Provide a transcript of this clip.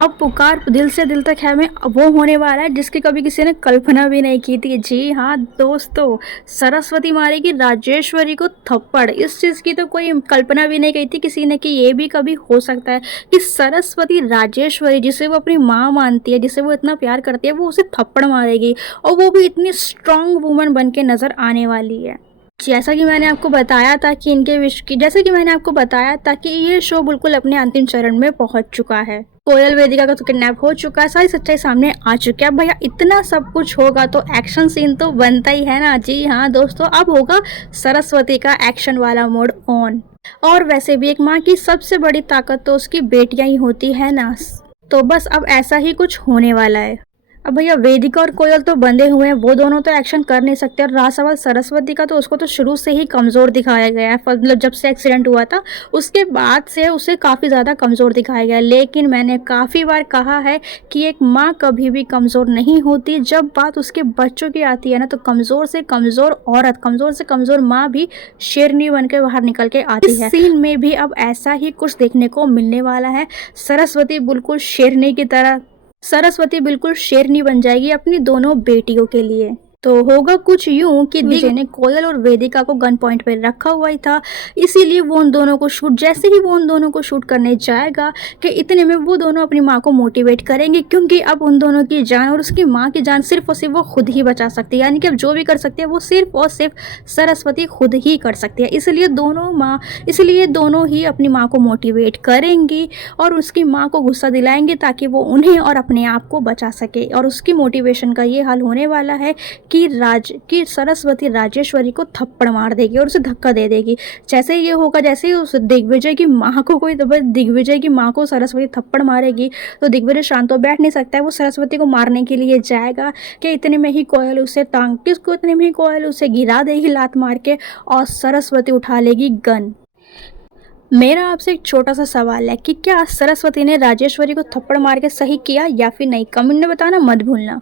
अब पुकार दिल से दिल तक है में वो होने वाला है जिसकी कभी किसी ने कल्पना भी नहीं की थी। जी हाँ दोस्तों, सरस्वती मारेगी राजेश्वरी को थप्पड़। इस चीज़ की तो कोई कल्पना भी नहीं की थी किसी ने कि ये भी कभी हो सकता है कि सरस्वती राजेश्वरी, जिसे वो अपनी माँ मानती है, जिसे वो इतना प्यार करती है, वो उसे थप्पड़ मारेगी, और वो भी इतनी स्ट्रांग वुमन बन के नज़र आने वाली है। जैसा कि मैंने आपको बताया था कि जैसे कि मैंने आपको बताया था कि ये शो बिल्कुल अपने अंतिम चरण में पहुंच चुका है। कोयल वेदिका का तो किडनैप हो चुका है, सारी सच्चाई सामने आ चुकी है। अब भैया इतना सब कुछ होगा तो एक्शन सीन तो बनता ही है ना। जी हाँ दोस्तों, अब होगा सरस्वती का एक्शन वाला मोड ऑन। और वैसे भी एक माँ की सबसे बड़ी ताकत तो उसकी बेटियां ही होती है ना। तो बस अब ऐसा ही कुछ होने वाला है। अब भैया वेदिका और कोयल तो बंधे हुए हैं, वो दोनों तो एक्शन कर नहीं सकते। और रहा सवाल सरस्वती का, तो उसको तो शुरू से ही कमज़ोर दिखाया गया है। मतलब जब से एक्सीडेंट हुआ था उसके बाद से उसे काफ़ी ज़्यादा कमज़ोर दिखाया गया है। लेकिन मैंने काफ़ी बार कहा है कि एक माँ कभी भी कमज़ोर नहीं होती। जब बात उसके बच्चों की आती है ना, तो कमज़ोर से कमज़ोर औरत, कमज़ोर से कमज़ोर माँ भी शेरनी बन के बाहर निकल के आती है। इस सीन में भी अब ऐसा ही कुछ देखने को मिलने वाला है। सरस्वती बिल्कुल शेरनी बन जाएगी अपनी दोनों बेटियों के लिए। तो होगा कुछ यूं कि विजय ने कोयल और वेदिका को गन पॉइंट पर रखा हुआ ही था, इसीलिए वो उन दोनों को शूट जैसे ही वो उन दोनों को शूट करने जाएगा कि इतने में वो दोनों अपनी माँ को मोटिवेट करेंगे, क्योंकि अब उन दोनों की जान और उसकी माँ की जान सिर्फ और सिर्फ वो खुद ही बचा सकती है। यानी कि अब जो भी कर सकती है वो सिर्फ और सिर्फ सरस्वती खुद ही कर सकती है। इसलिए दोनों ही अपनी माँ को मोटिवेट करेंगी और उसकी माँ को गुस्सा दिलाएंगे ताकि वो उन्हें और अपने आप को बचा सके। और उसकी मोटिवेशन का ये हाल होने वाला है कि सरस्वती राजेश्वरी को थप्पड़ मार देगी और उसे धक्का दे देगी। जैसे ये होगा, जैसे ही उस दिग्विजय की माँ को सरस्वती थप्पड़ मारेगी, तो दिग्विजय शांत तो बैठ नहीं सकता है। वो सरस्वती को मारने के लिए जाएगा कि इतने में ही कोयल उसे गिरा देगी लात मार के, और सरस्वती उठा लेगी गन। मेरा आपसे एक छोटा सा सवाल है कि क्या सरस्वती ने राजेश्वरी को थप्पड़ मार के सही किया या फिर नहीं? कमेंट में बताना मत भूलना।